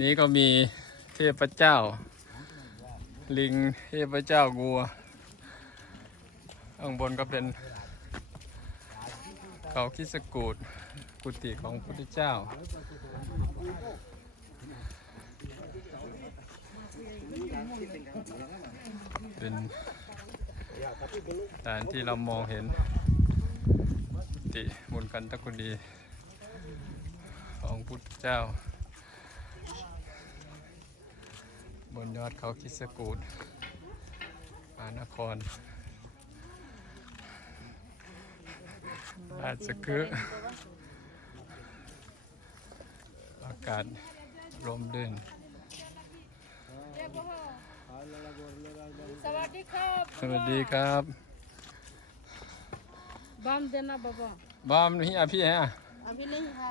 นี้ก็มีเทพเจ้า ลิงเทพเจ้างัวข้างบนก็เป็นเขาคิสกูดกุฏิของพระพุทธเจ้า เป็นด่านที่เรามองเห็นกุฏิบนกันตะกุดีของพุทธเจ้า บนยอดเขาคิสกูดปานครอาจจะคืออากาศลมเดินสวัสดีครับ สวัสดีครับบามเดนนะบบามบามนี่อะพี่ฮอะพี่ลิงค่ะ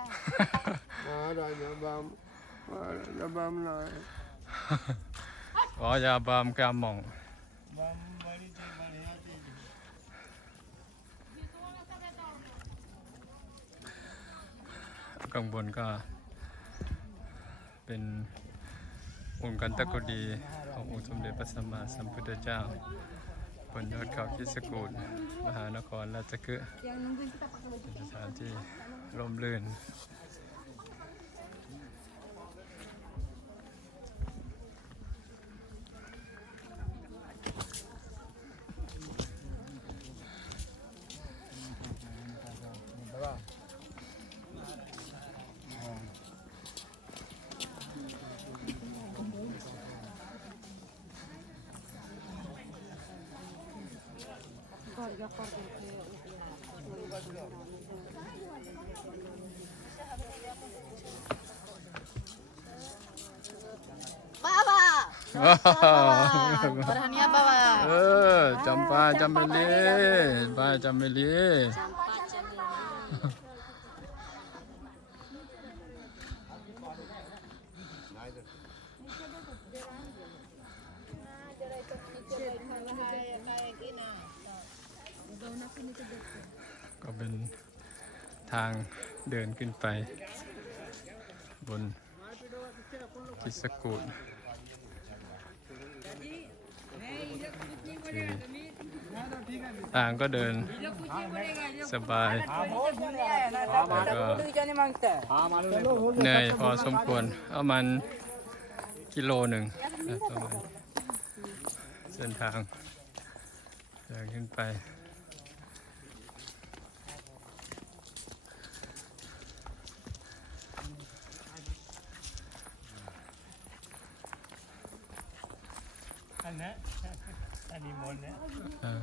มาได้เดี๋บอมมาเดี๋บอมหน่อย อ๋อยาบามกามหม่องข้างบนก็เป็นองค์กันตะกุดีขององค์สมเด็จพระสัมมาสัมพุทธเจ้าบนยอดเขาคิสกูลมหานครราชกฤห์เป็นสถานที่ร่มรื่น keluarga keluarga Baba, ว้าว berani baba. เออจำปาจำเบลีปาจำเบลี ก็เป็นทางเดินขึ้นไป บนทิศกูดที่างก็เดินสบายแล้วก็เหนื่อยพอสมควรประมาณกิโลหนึ่งประมาณเส้นทางเดินขึ้นไป อันนี้อันนี้มนต์นะเออ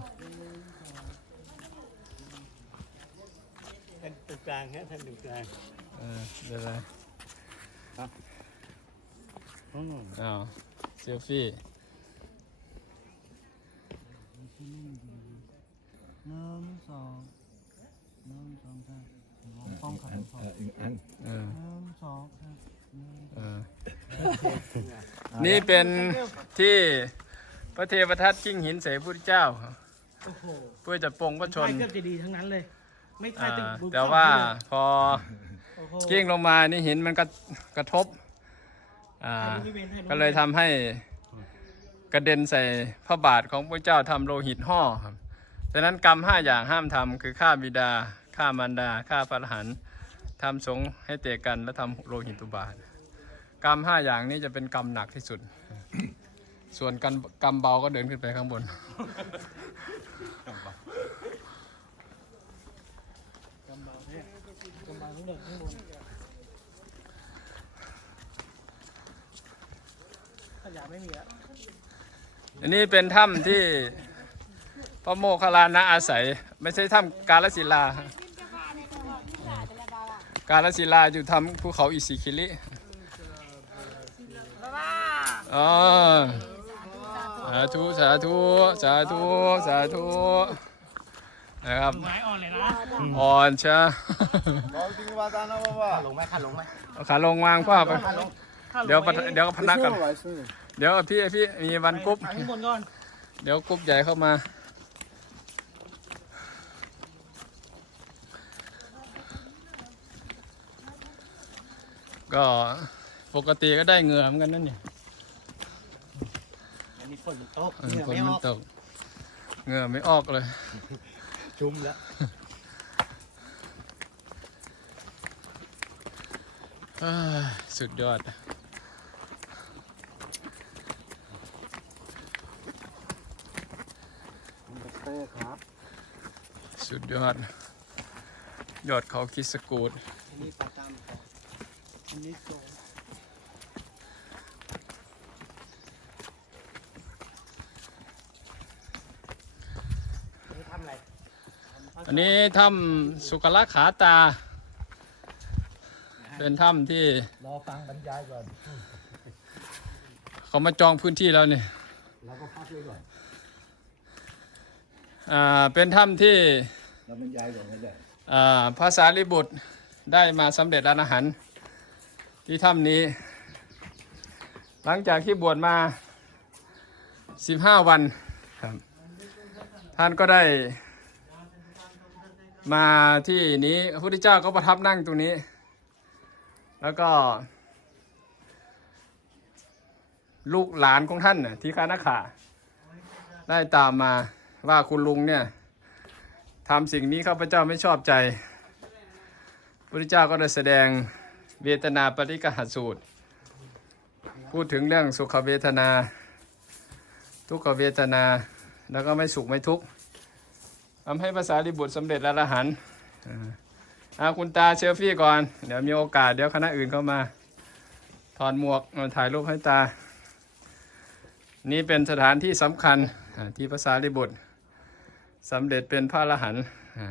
ท่านตรงกลางฮะท่านตรงกลางเออเดี๋ยวอะไรอืมอ้าวเซลฟี่หนึ่งสองหนึ่งสองสามฟ้องขันฟ้องเออหนึ่งสองสาม เออ นี่เป็นที่พ ระเทวทัตกิ้งหินเสพุทธเจ้า โอ้โหเพื่อจะปรงพระชนใต้เกือบจะดีทั้งนั้นเลย ไม่ใต้อ่าตึกบุกแต่ว่าพอโอ้โหกิ้งลงมานี่หินมันก็กระทบอ่าให้ดูที่เว้นให้ดูก็เลยทำให้กระเด็นใส่พระบาทของพระเจ้าทำโลหิตห่อครับฉะนั้นกรรมห้าอย่างห้ามทำคือฆ่าบิดาฆ่ามารดาฆ่าพระอรหันต์ทำสงฆ์ให้เตะกันและทำโลหิตอุบาท กรรมห้าอย่างนี้จะเป็นกรรมหนักที่สุด ส่วนกรรมกรรมเบาก็เดินขึ้นไปข้างบน กำบังเนี่ยกำบังต้องเดินข้างบนขยะไม่มีแล้วอันนี้เป็นถ้ำที่พระโมคคัลลานะอาศัย ไม่ใช่ถ้ำกาลศิลา กาลศิลาอยู่ทำภูเขาอิสิคิริอ๋อ สาธุสาธุสาธุสาธุนะครับไม้อ่อนเลยนะอ่อนชะบอกจริงว่าตานะบ้าบ้าลงไหมขันลงไหมเอาขาลงวางพ่อไปเดี๋ยวปะเดี๋ยวพนักกันไว้ซื้อเดี๋ยวพี่พี่มีวันกรุ๊ปไปข้างบนก่อนเดี๋ยวกรุ๊ปใหญ่เข้ามาก็ปกติก็ได้เหงื่อเหมือนกันนั่นเนี่ย อันนี้ฝนมันตกเออเหงื่อฝนไม่อมันอกตกเหงื่อไม่ออกเลย ชุ่มแล้วเอ้ยสุดยอดเตอร์ครับสุดยอด ยอดเขาคิดสกูดอันนี้ประจำครับอันนี้โจรนี่ทำอะไร อันนี้ถ้ำสุกละขาตา เป็นถ้ำที่รอฟังบรรยายก่อนเขามาจองพื้นที่แล้วเนี่ยเราก็พักเลยก่อนอ่าเป็นถ้ำที่เราบรรยายก่อนก็ได้อ่าภาษาลิบุตรได้มาสำเร็จร้านอาหารที่ถ้ำนี้ หลังจากที่บวชมา 15 วันครับท่านก็ได้ มาที่นี้พระพุทธเจ้าก็ประทับนั่งตรงนี้ แล้วก็ ลูกหลานของท่านน่ะที่คานาขาได้ตามมาว่าคุณลุงเนี่ยทำสิ่งนี้ข้าพเจ้าไม่ชอบใจพระพุทธเจ้าก็ได้แสดงเวทนาปริกหสูตร พูดถึงเรื่องสุขเวทนา ทุกขเวทนาแล้วก็ไม่สุขไม่ทุกข์ ทำให้ภาษาลิบุตรสำเร็จละละหันอ่าคุณตาเชลฟี่ก่อน เดี๋ยวมีโอกาสเดี๋ยวคณะอื่นเข้ามา ถอดหมวกมาถ่ายรูปให้ตา นี่เป็นสถานที่สำคัญที่ภาษาลิบุตรสำเร็จเป็นพระละหันอ่า